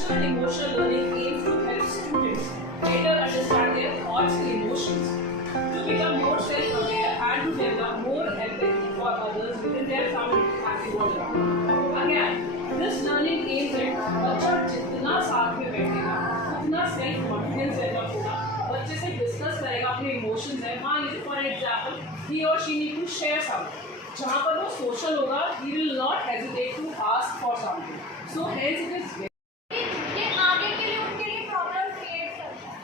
social and emotional learning aims to help students better understand their thoughts and emotions, to become more self-aware and to develop more empathy for others within their family and the world around. Again, this learning aims at बच्चा जितना साथ में बैठेगा उतना self confidence develop होगा, बच्चे से discuss करेगा अपने इमोशंस है। मान लीजिए फॉर एग्जाम्पल ही और she need to share something, जहाँ पर वो सोशल होगा he will not hesitate to ask for something. So hence it is ये आगे के लिए उनके लिए प्रॉब्लम क्रिएट करता है।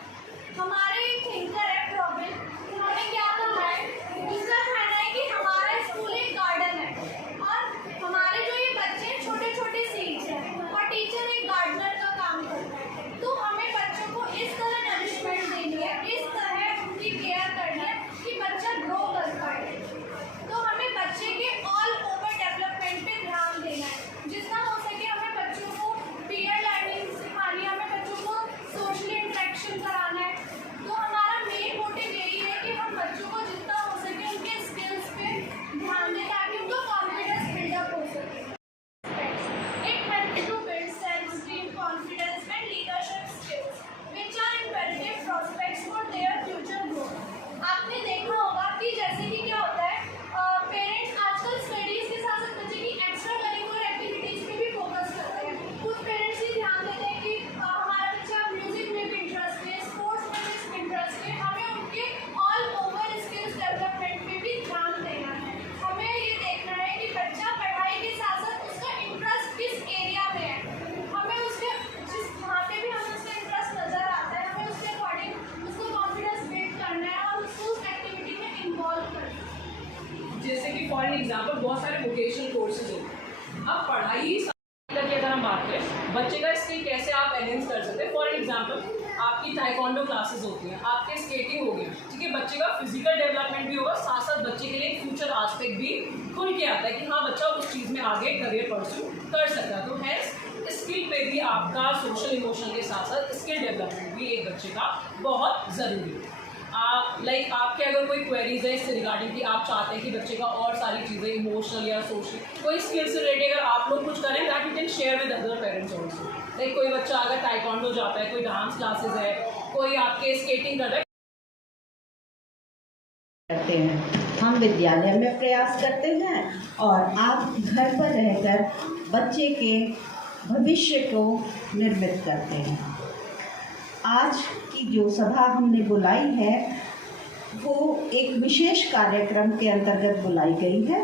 हमारे थिंकर है प्रॉब्लम, उन्होंने क्या कहा है, उसका कहना है कि हमारा स्कूल एक गार्डन है और हमारे जो ये बच्चे हैं छोटे छोटे सीड्स हैं और टीचर एक गार्डनर का काम करता है। तो हमें बच्चों को इस तरह नरिशमेंट देनी है, इस तरह उनकी केयर करनी है कि बच्चा ग्रो कर पाए। तो हमें बच्चे के ऑल ओवर डेवलपमेंट पे ध्यान देना है, जितना हो सके हमें बच्चों को पीयर लर्निंग सिखानी है, हमें बच्चों को सोशली इंटरेक्शन कराना है। तो हमारा मेन मोटिव यही है कि हम बच्चों को जितना हो सके उनके स्किल्स पे ध्यान दें ताकि उनको कॉन्फिडेंस बिल्डअप हो सके। It helps to build self-esteem, confidence and leadership skills, which are imperative prospects for their future growth. आपने देखा होगा कि जैसे कि क्या होता है, पेरेंट्स आजकल स्टडीज के साथ साथ बच्चे की एक्स्ट्रा करिकुलर एक्टिविटीज पे भी फोकस करते हैं। कुछ पेरेंट्स ही ध्यान देते हैं कि हमारा बच्चा म्यूजिक में भी इंटरेस्ट है, स्पोर्ट्स में भी इंटरेस्ट है, हमें उनके ऑल ओवर स्किल्स डेवलपमेंट पे भी ध्यान देना है। हमें ये देखना है कि बच्चा पढ़ाई के साथ साथ उसका इंटरेस्ट किस एरिया में है, हमें उसके जिस वहाँ पे भी हमें उसका इंटरेस्ट नज़र आता है, हमें उसके अकॉर्डिंग उसको कॉन्फिडेंस बिल्ड करना है और उसको उस एक्टिविटी में इन्वॉल्व करना है। जैसे कि फॉर एग्जाम्पल बहुत सारे वोकेशनल कोर्सेज होते हैं। अब पढ़ाई की अगर हम बात करें बच्चे का स्किल कैसे आप एनहेंस कर सकते हैं, फॉर एग्जाम्पल आपकी ताइक्वांडो क्लासेस होती हैं, आपके स्केटिंग हो गया, ठीक है, बच्चे का फिजिकल डेवलपमेंट भी होगा, साथ साथ बच्चे के लिए एक फ्यूचर आस्पेक्ट भी खुल के आता है कि हाँ बच्चा उस चीज़ में आगे करियर परस्यू कर सकता है। तो है स्किल पे भी आपका सोशल इमोशन के साथ साथ स्किल डेवलपमेंट भी एक बच्चे का बहुत ज़रूरी है। लाइक आपके अगर कोई क्वेरीज है इससे रिगार्डिंग कि आप चाहते हैं कि बच्चे का और सारी चीज़ें इमोशनल या सोशल कोई स्किल से रिलेटेड अगर आप लोग कुछ करें that you can share with other parents also. Like कोई बच्चा अगर ताइक्वांडो जाता है, कोई डांस क्लासेस है, कोई आपके स्केटिंग कर रहा है, करते हैं, हम विद्यालय में प्रयास करते हैं और आप घर पर रहकर बच्चे के भविष्य को निर्मित करते हैं। आज की जो सभा हमने बुलाई है वो एक विशेष कार्यक्रम के अंतर्गत बुलाई गई है।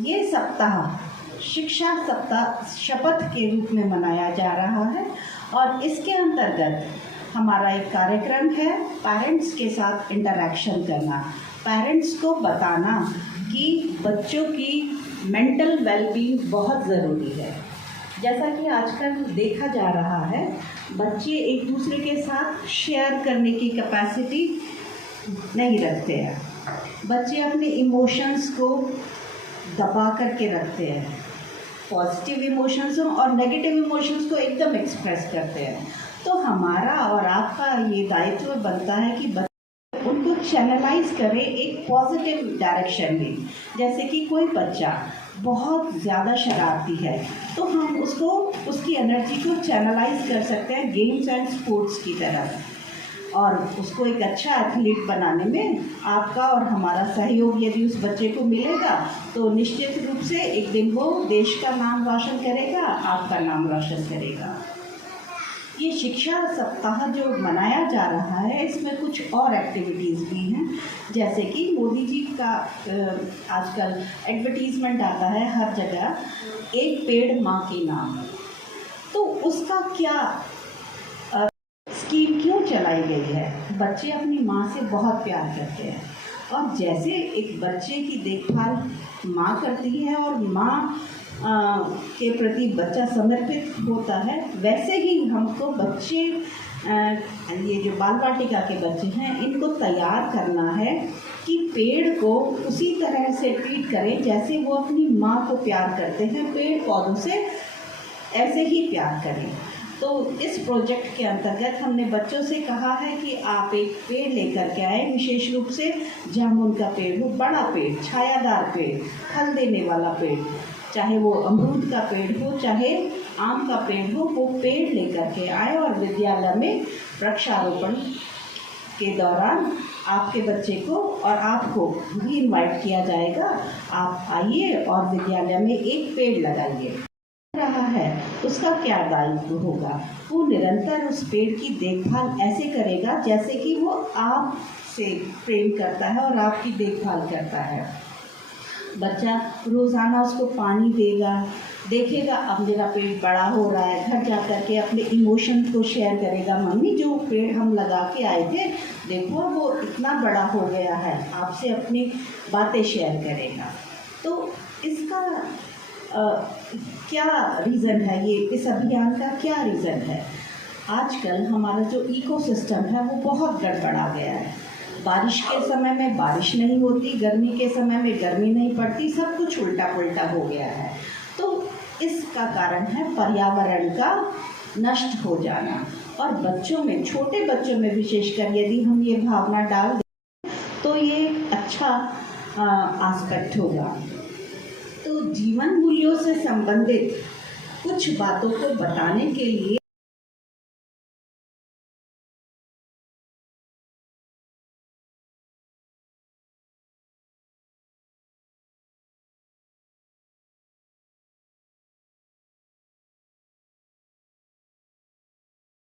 ये सप्ताह शिक्षा सप्ताह शपथ के रूप में मनाया जा रहा है और इसके अंतर्गत हमारा एक कार्यक्रम है पेरेंट्स के साथ इंटरैक्शन करना, पेरेंट्स को बताना कि बच्चों की मेंटल वेलबींग बहुत ज़रूरी है। जैसा कि आजकल देखा जा रहा है बच्चे एक दूसरे के साथ शेयर करने की कैपेसिटी नहीं रखते हैं, बच्चे अपने इमोशंस को दबा करके रखते हैं, पॉजिटिव इमोशंस और नेगेटिव इमोशंस को एकदम एक्सप्रेस करते हैं। तो हमारा और आपका ये दायित्व बनता है कि उनको चैनलाइज करें एक पॉजिटिव डायरेक्शन में। जैसे कि कोई बच्चा बहुत ज़्यादा शरारती है तो हम उसको उसकी एनर्जी को चैनलाइज कर सकते हैं गेम्स एंड स्पोर्ट्स की तरह और उसको एक अच्छा एथलीट बनाने में आपका और हमारा सहयोग यदि उस बच्चे को मिलेगा तो निश्चित रूप से एक दिन वो देश का नाम रोशन करेगा, आपका नाम रोशन करेगा। ये शिक्षा सप्ताह जो मनाया जा रहा है इसमें कुछ और एक्टिविटीज़ भी हैं, जैसे कि मोदी जी का आजकल एडवर्टीज़मेंट आता है हर जगह, एक पेड़ माँ के नाम। तो उसका क्या स्कीम क्यों चलाई गई है? बच्चे अपनी माँ से बहुत प्यार करते हैं और जैसे एक बच्चे की देखभाल माँ करती है और माँ के प्रति बच्चा समर्पित होता है, वैसे ही हमको बच्चे ये जो बाल वाटिका के बच्चे हैं इनको तैयार करना है कि पेड़ को उसी तरह से ट्रीट करें जैसे वो अपनी माँ को प्यार करते हैं, पेड़ पौधों से ऐसे ही प्यार करें। तो इस प्रोजेक्ट के अंतर्गत हमने बच्चों से कहा है कि आप एक पेड़ लेकर के आए, विशेष रूप से जामुन का पेड़ हो, बड़ा पेड़, छायादार पेड़, फल देने वाला पेड़, चाहे वो अमरूद का पेड़ हो, चाहे आम का पेड़ हो वो पेड़ लेकर के आए और विद्यालय में वृक्षारोपण के दौरान आपके बच्चे को और आपको भी इनवाइट किया जाएगा। आप आइए और विद्यालय में एक पेड़ लगाइए। रहा है उसका क्या दायित्व होगा, वो निरंतर उस पेड़ की देखभाल ऐसे करेगा जैसे कि वो आपसे प्रेम करता है और आपकी देखभाल करता है। बच्चा रोज़ाना उसको पानी देगा, देखेगा अब मेरा पेड़ बड़ा हो रहा है, घर जा कर के अपने इमोशन को शेयर करेगा, मम्मी जो पेड़ हम लगा के आए थे देखो वो इतना बड़ा हो गया है, आपसे अपनी बातें शेयर करेगा। तो इसका क्या रीज़न है, ये इस अभियान का क्या रीज़न है? आजकल हमारा जो इकोसिस्टम है वो बहुत गड़बड़ा गया है। बारिश के समय में बारिश नहीं होती, गर्मी के समय में गर्मी नहीं पड़ती, सब कुछ उल्टा पुल्टा हो गया है। तो इसका कारण है पर्यावरण का नष्ट हो जाना। और बच्चों में, छोटे बच्चों में विशेषकर यदि हम ये भावना डाल दें तो ये अच्छा आस्पेक्ट होगा। तो जीवन मूल्यों से संबंधित कुछ बातों को बताने के लिए